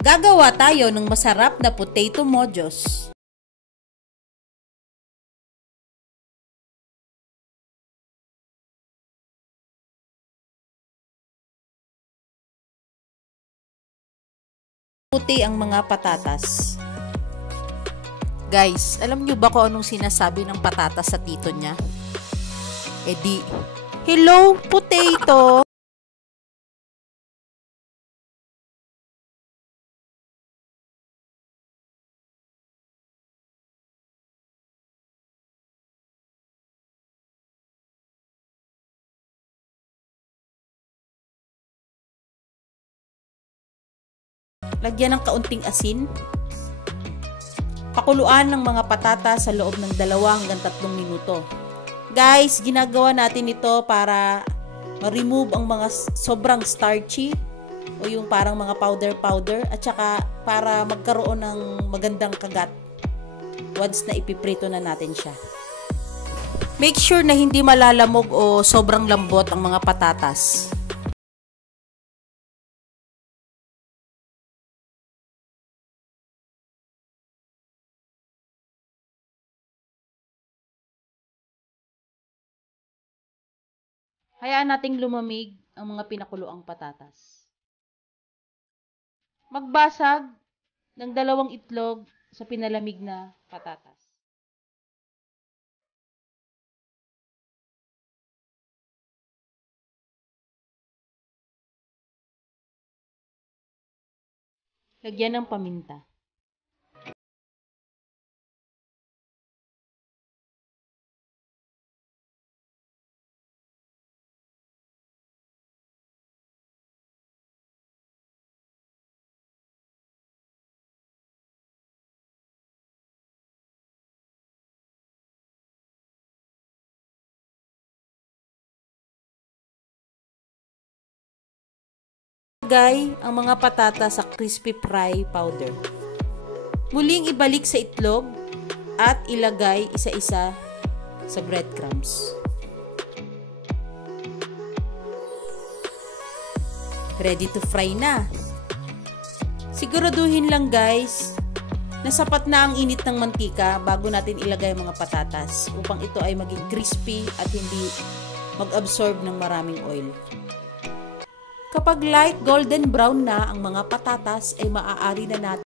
Gagawa tayo ng masarap na potato mojos. Puti ang mga patatas. Guys, alam niyo ba kung anong sinasabi ng patatas sa tito niya? Hello, potato! Lagyan ng kaunting asin. Pakuluan ng mga patata sa loob ng 2 hanggang 3 minuto. Guys, ginagawa natin ito para ma-remove ang mga sobrang starchy o yung parang mga powder at saka para magkaroon ng magandang kagat once na ipiprito na natin siya. Make sure na hindi malalamog o sobrang lambot ang mga patatas. Hayaan nating lumamig ang mga pinakuloang patatas. Magbasag ng 2 itlog sa pinalamig na patatas. Lagyan ng paminta. Ilagay ang mga patatas sa crispy fry powder. Muling ibalik sa itlog at ilagay isa-isa sa breadcrumbs. Ready to fry na. Siguraduhin lang guys na sapat na ang init ng mantika bago natin ilagay ang mga patatas upang ito ay maging crispy at hindi mag-absorb ng maraming oil. Kapag light golden brown na ang mga patatas ay maaari na natin